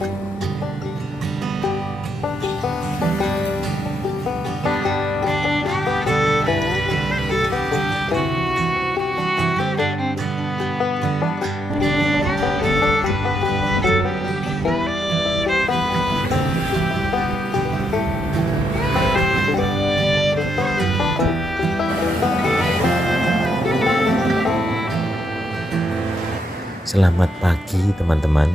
Selamat pagi teman-teman.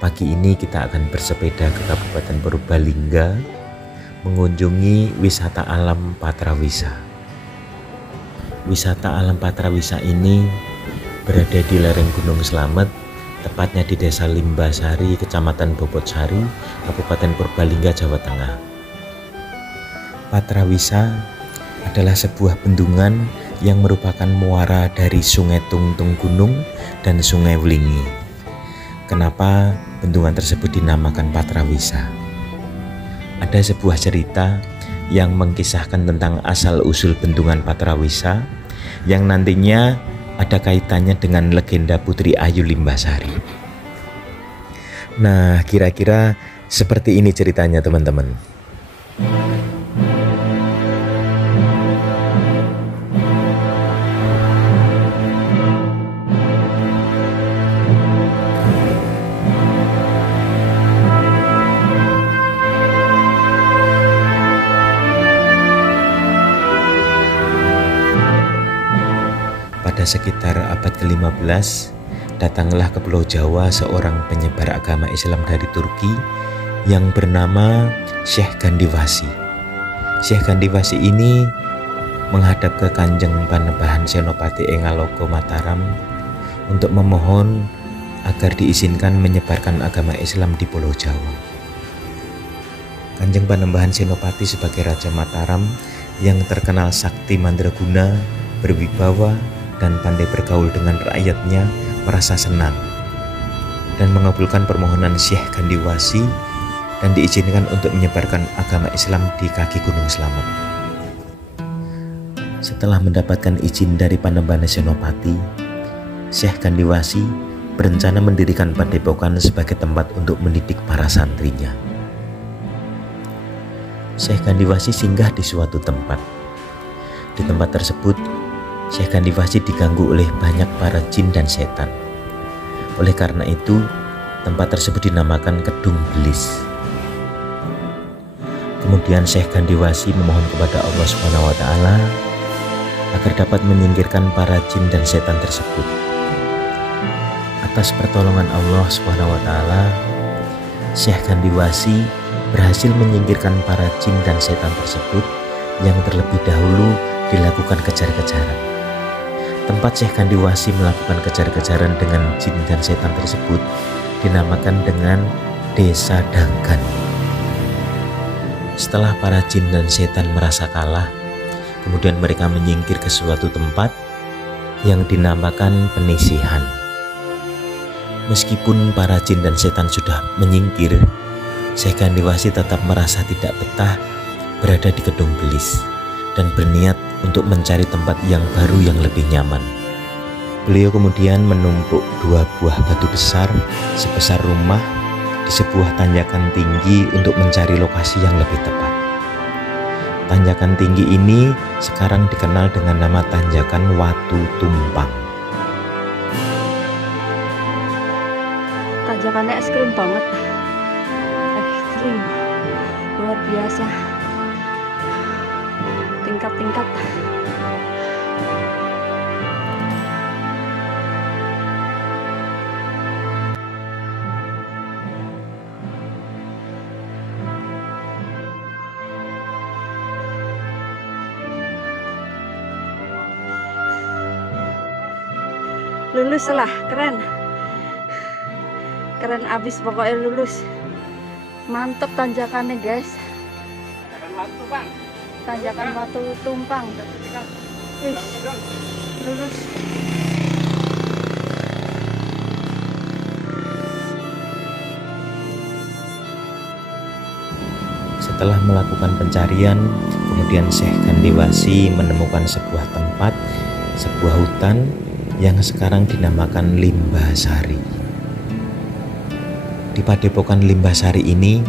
Pagi ini kita akan bersepeda ke Kabupaten Purbalingga mengunjungi wisata alam Patrawisa. Wisata alam Patrawisa ini berada di lereng Gunung Slamet, tepatnya di Desa Limbasari, Kecamatan Bobotsari, Kabupaten Purbalingga, Jawa Tengah. Patrawisa adalah sebuah bendungan yang merupakan muara dari Sungai Tungtung Gunung dan Sungai Wlingi. Kenapa bendungan tersebut dinamakan Patrawisa? Ada sebuah cerita yang mengkisahkan tentang asal-usul bendungan Patrawisa yang nantinya ada kaitannya dengan legenda Putri Ayu Limbasari. Nah, kira-kira seperti ini ceritanya teman-teman. Pada sekitar abad ke-15, datanglah ke Pulau Jawa seorang penyebar agama Islam dari Turki yang bernama Syekh Gandiwasi. Syekh Gandiwasi ini menghadap ke Kanjeng Panembahan Senopati Engalogo Mataram untuk memohon agar diizinkan menyebarkan agama Islam di Pulau Jawa. Kanjeng Panembahan Senopati sebagai Raja Mataram yang terkenal sakti mandraguna, berwibawa, dan pandai bergaul dengan rakyatnya merasa senang dan mengabulkan permohonan Syekh Gandiwasi dan diizinkan untuk menyebarkan agama Islam di kaki Gunung Slamet. Setelah mendapatkan izin dari Panembahan Senopati, Syekh Gandiwasi berencana mendirikan padepokan sebagai tempat untuk mendidik para santrinya. Syekh Gandiwasi singgah di suatu tempat. Di tempat tersebut Syekh Gandiwasi diganggu oleh banyak para jin dan setan. Oleh karena itu, tempat tersebut dinamakan Kedung Belis. Kemudian Syekh Gandiwasi memohon kepada Allah SWT agar dapat menyingkirkan para jin dan setan tersebut. Atas pertolongan Allah SWT, Syekh Gandiwasi berhasil menyingkirkan para jin dan setan tersebut yang terlebih dahulu dilakukan kejar-kejaran. Tempat Syekh Gandiwasi melakukan kejar-kejaran dengan jin dan setan tersebut dinamakan dengan Desa Dagan. Setelah para jin dan setan merasa kalah, kemudian mereka menyingkir ke suatu tempat yang dinamakan Penisihan. Meskipun para jin dan setan sudah menyingkir, Syekh Gandiwasi tetap merasa tidak betah berada di Kedung Belis dan berniat untuk mencari tempat yang baru yang lebih nyaman. Beliau kemudian menumpuk 2 buah batu besar sebesar rumah di sebuah tanjakan tinggi untuk mencari lokasi yang lebih tepat. Tanjakan tinggi ini sekarang dikenal dengan nama Tanjakan Watu Tumpang. Tanjakannya ekstrim banget, ekstrim, luar biasa. Tingkat-tingkat. Lulus lah, keren. Keren abis pokoknya lulus. Mantap tanjakannya guys. Tanjakan Watu Tumpang. Lulus. Setelah melakukan pencarian, kemudian Syekh Gandiwasi menemukan sebuah tempat, sebuah hutan yang sekarang dinamakan Limbasari. Di Di Padepokan Limbasari ini,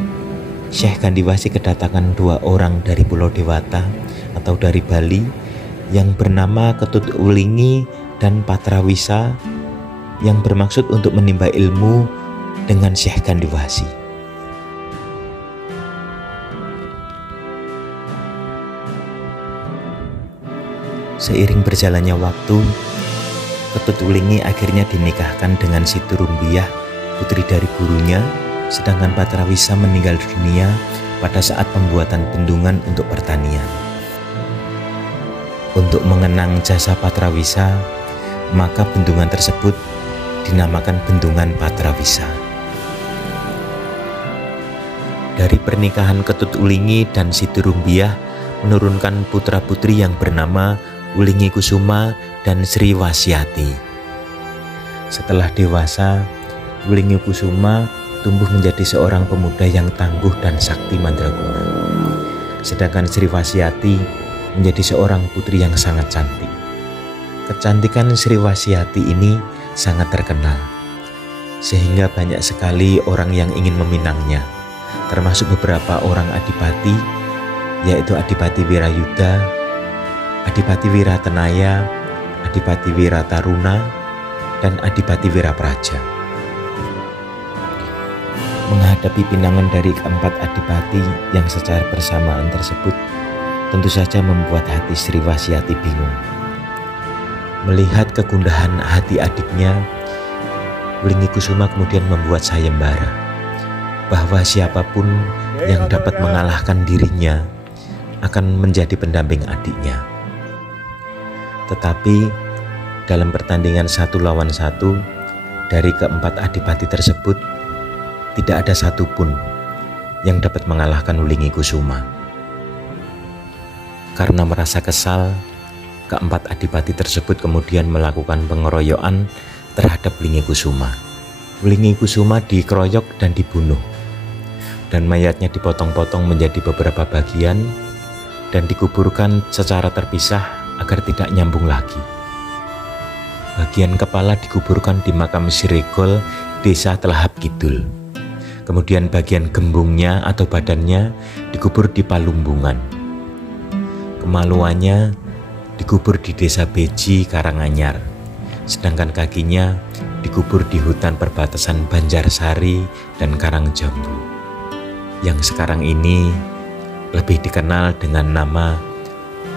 Syekh Gandiwasi kedatangan 2 orang dari Pulau Dewata atau dari Bali yang bernama Ketut Ulingi dan Patrawisa, yang bermaksud untuk menimba ilmu dengan Syekh Gandiwasi. Seiring berjalannya waktu, Ketut Ulingi akhirnya dinikahkan dengan Siti Rumbiah, putri dari gurunya, sedangkan Patrawisa meninggal dunia pada saat pembuatan bendungan untuk pertanian. Untuk mengenang jasa Patrawisa, maka bendungan tersebut dinamakan Bendungan Patrawisa. Dari pernikahan Ketut Ulingi dan Siti Rumbiah menurunkan putra-putri yang bernama Ulingi Kusuma dan Sri Wasyati. Setelah dewasa, Ulingi Kusuma tumbuh menjadi seorang pemuda yang tangguh dan sakti mandraguna. Sedangkan Sri Wasyati menjadi seorang putri yang sangat cantik. Kecantikan Sri Wasyati ini sangat terkenal, sehingga banyak sekali orang yang ingin meminangnya, termasuk beberapa orang adipati, yaitu Adipati Wirayuda, Adipati Wiratenaya, Adipati Wirataruna, dan Adipati Wirapraja. Menghadapi pinangan dari keempat adipati yang secara bersamaan tersebut, tentu saja membuat hati Sri Wasyati bingung. Melihat kegundahan hati adiknya, Ulingi Kusuma kemudian membuat sayembara bahwa siapapun yang dapat mengalahkan dirinya akan menjadi pendamping adiknya. Tetapi dalam pertandingan 1 lawan 1 dari keempat adipati tersebut, tidak ada satupun yang dapat mengalahkan Ulingi Kusuma. Karena merasa kesal, keempat adipati tersebut kemudian melakukan pengeroyokan terhadap Ulingi Kusuma. Ulingi Kusuma dikeroyok dan dibunuh, dan mayatnya dipotong-potong menjadi beberapa bagian dan dikuburkan secara terpisah agar tidak nyambung lagi. Bagian kepala dikuburkan di makam Siregol, Desa Telahap Kidul. Kemudian bagian gembungnya atau badannya dikubur di Palumbungan. Kemaluannya dikubur di Desa Beji, Karanganyar. Sedangkan kakinya dikubur di hutan perbatasan Banjarsari dan Karangjambu, yang sekarang ini lebih dikenal dengan nama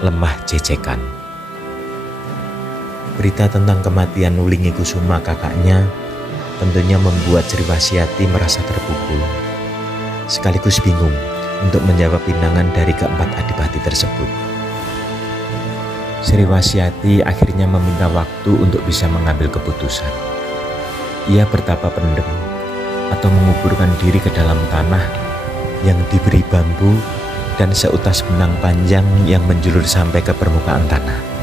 Lemah Jejekan. Berita tentang kematian Ulingi Kusuma kakaknya tentunya membuat Sri Wasyati merasa terpukul, sekaligus bingung untuk menjawab pinangan dari keempat adipati tersebut. Sri Wasyati akhirnya meminta waktu untuk bisa mengambil keputusan. Ia bertapa pendem atau menguburkan diri ke dalam tanah yang diberi bambu dan seutas benang panjang yang menjulur sampai ke permukaan tanah.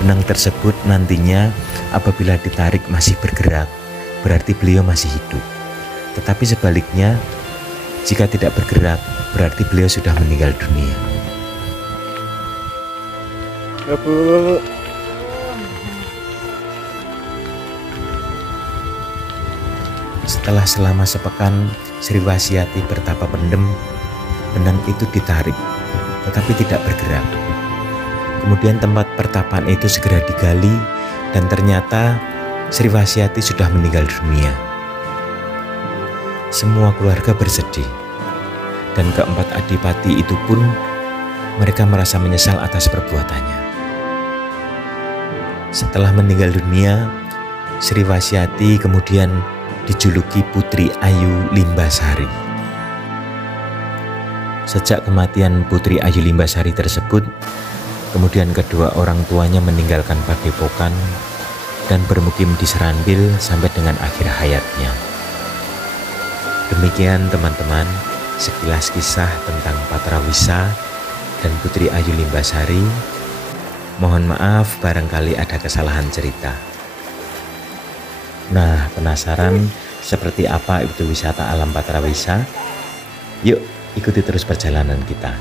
Benang tersebut nantinya apabila ditarik masih bergerak, berarti beliau masih hidup. Tetapi sebaliknya, jika tidak bergerak, berarti beliau sudah meninggal dunia. Ya, Bu. Setelah selama sepekan Sri Wasyati bertapa pendem, benang itu ditarik, tetapi tidak bergerak. Kemudian tempat pertapaan itu segera digali dan ternyata Sri Wasyati sudah meninggal dunia. Semua keluarga bersedih, dan keempat adipati itu pun mereka merasa menyesal atas perbuatannya. Setelah meninggal dunia, Sri Wasyati kemudian dijuluki Putri Ayu Limbasari. Sejak kematian Putri Ayu Limbasari tersebut, kemudian kedua orang tuanya meninggalkan Padepokan dan bermukim di Serambil sampai dengan akhir hayatnya. Demikian teman-teman, sekilas kisah tentang Patrawisa dan Putri Ayu Limbasari. Mohon maaf barangkali ada kesalahan cerita. Nah, penasaran seperti apa itu wisata alam Patrawisa? Yuk, ikuti terus perjalanan kita.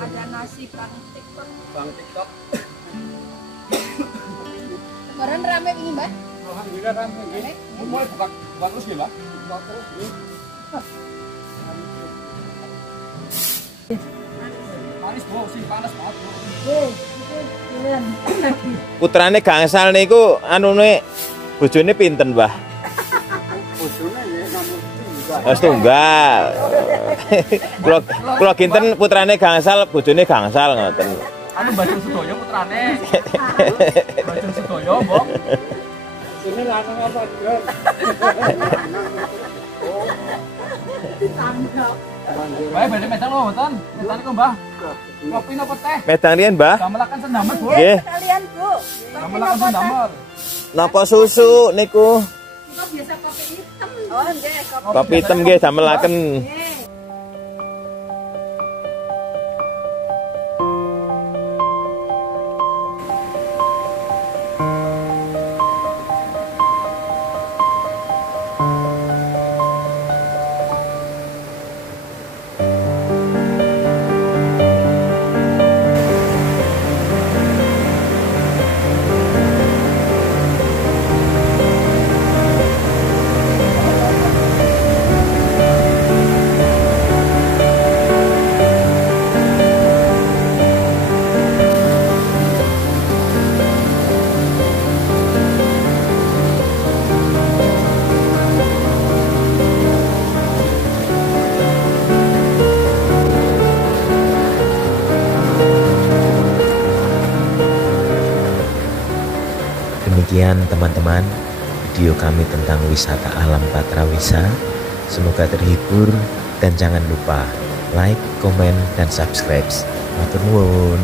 Ada nasi bang TikTok. Bang TikTok. Kemarin rame ini mbak. Alhamdulillah ramai nggih. Mulai buka terus nggih, Mbak. Buka terus nggih. Manis, Bu, sing panas banget, Bu. Putrane gangsal niku anune bojone pinten, Mbah? Bojone nggih nomor 3. Wis tunggal. Kula kinten putrane gangsal, bojone gangsal ngoten. Anu Bajul Sedoyo putrane. Bajul Sedoyo, Mbok. Ini lanang apa, Bro? Bae balik medang lho, mboten. Medang niku, Mbah. Kopi napa teh? Medang riyen, Mbah? Damelaken sendamer, Bu. Nggih. Kalian bu. Damelaken sendamer. Napa susu niku? Kok biasa kopi hitam. Oh nggih kopi. Kopi hitam nggih damelaken. Demikian teman-teman video kami tentang wisata alam Patrawisa. Semoga terhibur dan jangan lupa like, komen, dan subscribe. Matur nuwun.